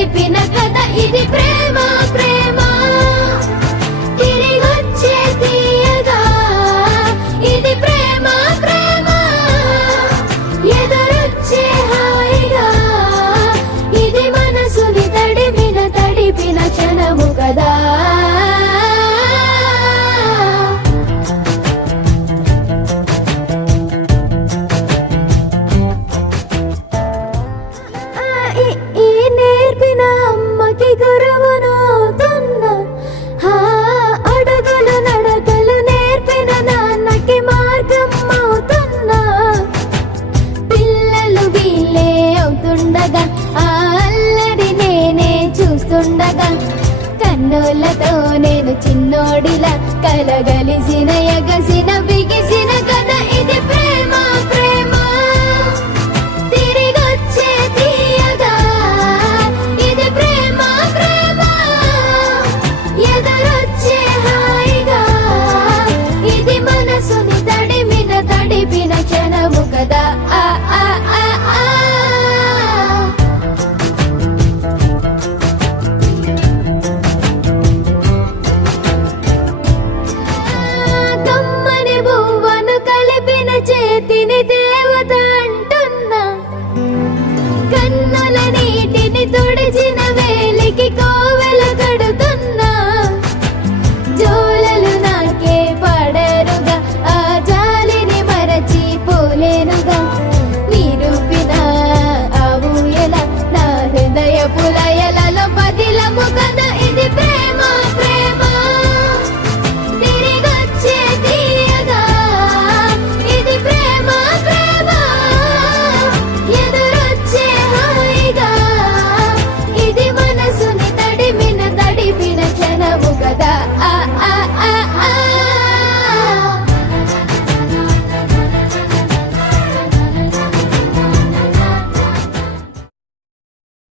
కదిపిన కథ ఇది ప్రేమ ప్రేమ తిరిగొచ్చే తీయగా ఇది ప్రేమ ప్రేమ ఎదురొచ్చే హాయిగా ఇది మనసుని తడిపిన క్షణము కదా గురువునవుతున్నా అడుగులు నడకలు నేర్పిన నాన్నకి మార్గం అవుతున్నా పిల్లలు వీళ్ళే అవుతుండగా ఆ అల్లరి నేనే చూస్తుండగా కన్నులతో నేను చిన్నోడిలా కలగలిసిన ఎగసిన బిగిసిన కథ ఇది ప్రేమ ప్రేమ తిరిగొచ్చే తీయగా ఇది ప్రేమ ప్రేమ ఎదురొచ్చే హాయిగా ఇది మనసుని తడిపిన క్షణము కదా ఆ ఆ ఆ ఆ కమ్మని బువ్వను కలిపిన చేతిని దేవత అంటున్నా కన్నుల నీటిని తుడిచిన వేలికి కోవెల కడుతున్నా జోలలు నాకే పడరుగా ఆ జాలిని మరచి పోలేనుగా